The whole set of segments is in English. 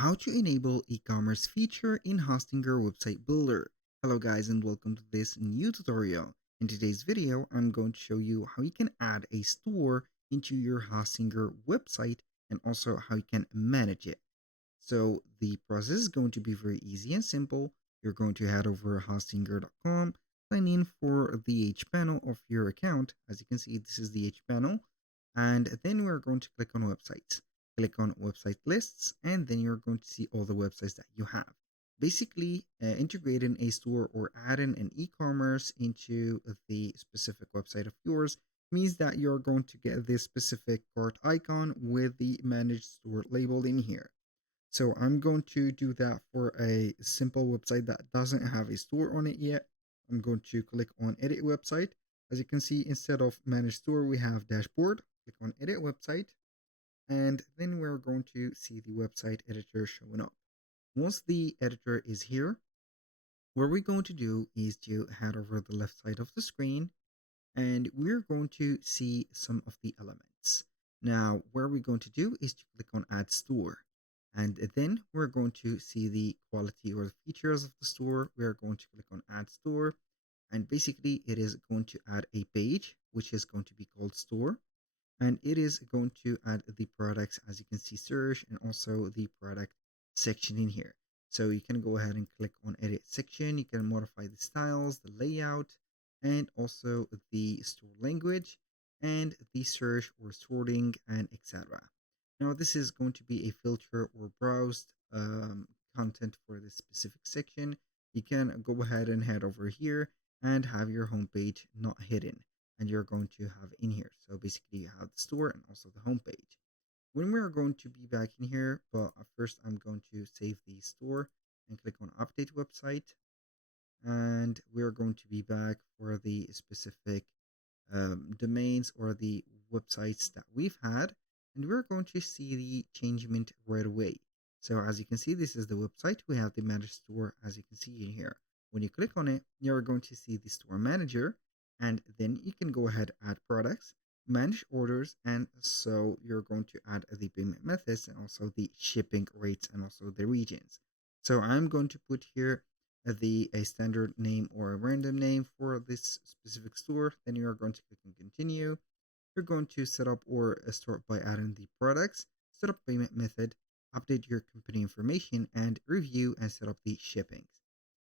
How to enable e-commerce feature in Hostinger website builder. Hello guys and welcome to this new tutorial. In today's video, I'm going to show you how you can add a store into your Hostinger website and also how you can manage it. So the process is going to be very easy and simple. You're going to head over hostinger.com, sign in for the H panel of your account. As you can see, this is the H panel. And then we're going to click on websites. Click on website lists, and then you're going to see all the websites that you have. Basically, integrating a store or adding an e-commerce into the specific website of yours means that you're going to get this specific cart icon with the managed store labeled in here. So I'm going to do that for a simple website that doesn't have a store on it yet. I'm going to click on edit website. As you can see, instead of manage store, we have dashboard. Click on edit website, and then we're going to see the website editor showing up. Once the editor is here, what we're going to do is to head over the left side of the screen, and we're going to see some of the elements. Now, what we're going to do is to click on add store. And then we're going to see the quality or the features of the store. We are going to click on add store. And basically it is going to add a page, which is going to be called store. And it is going to add the products, as you can see, search, and also the product section in here. So you can go ahead and click on edit section. You can modify the styles, the layout, and also the store language and the search or sorting and etc. Now this is going to be a filter or browsed content for this specific section. You can go ahead and head over here and have your homepage not hidden, and you're going to have in here. So basically you have the store and also the homepage. When we're going to be back in here, but first I'm going to save the store and click on update website, and we're going to be back for the specific domains or the websites that we've had, and we're going to see the changement right away. So as you can see, this is the website. We have the managed store, as you can see in here. When you click on it, you're going to see the store manager, and then you can go ahead, add products, manage orders, and so you're going to add the payment methods and also the shipping rates and also the regions. So I'm going to put here a standard name or a random name for this specific store. Then you're going to click on continue. You're going to set up or start by adding the products, set up payment method, update your company information, and review and set up the shippings.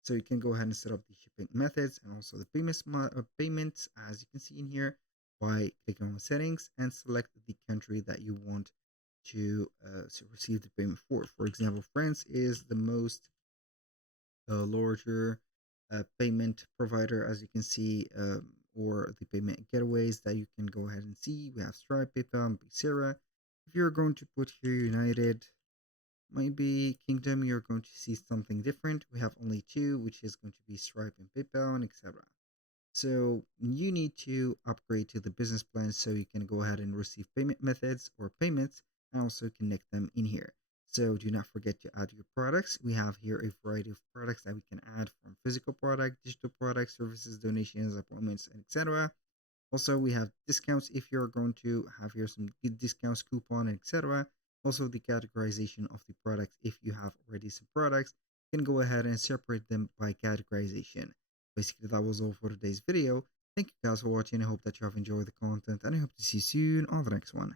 So you can go ahead and set up the shipping methods and also the payments, as you can see in here, by clicking on settings and select the country that you want to receive the payment for. For example, France is the most larger payment provider, as you can see, or the payment gateways that you can go ahead and see. We have Stripe, PayPal, and Bixera. If you're going to put here United, maybe Kingdom, you're going to see something different. We have only two, which is going to be Stripe and PayPal and etc. So you need to upgrade to the business plan so you can go ahead and receive payment methods or payments and also connect them in here. So do not forget to add your products. We have here a variety of products that we can add, from physical product, digital products, services, donations, appointments, and etc. Also, we have discounts if you're going to have here some good discounts, coupon, etc. Also, the categorization of the products. If you have already some products, you can go ahead and separate them by categorization. Basically, that was all for today's video. Thank you guys for watching. I hope that you have enjoyed the content, and I hope to see you soon on the next one.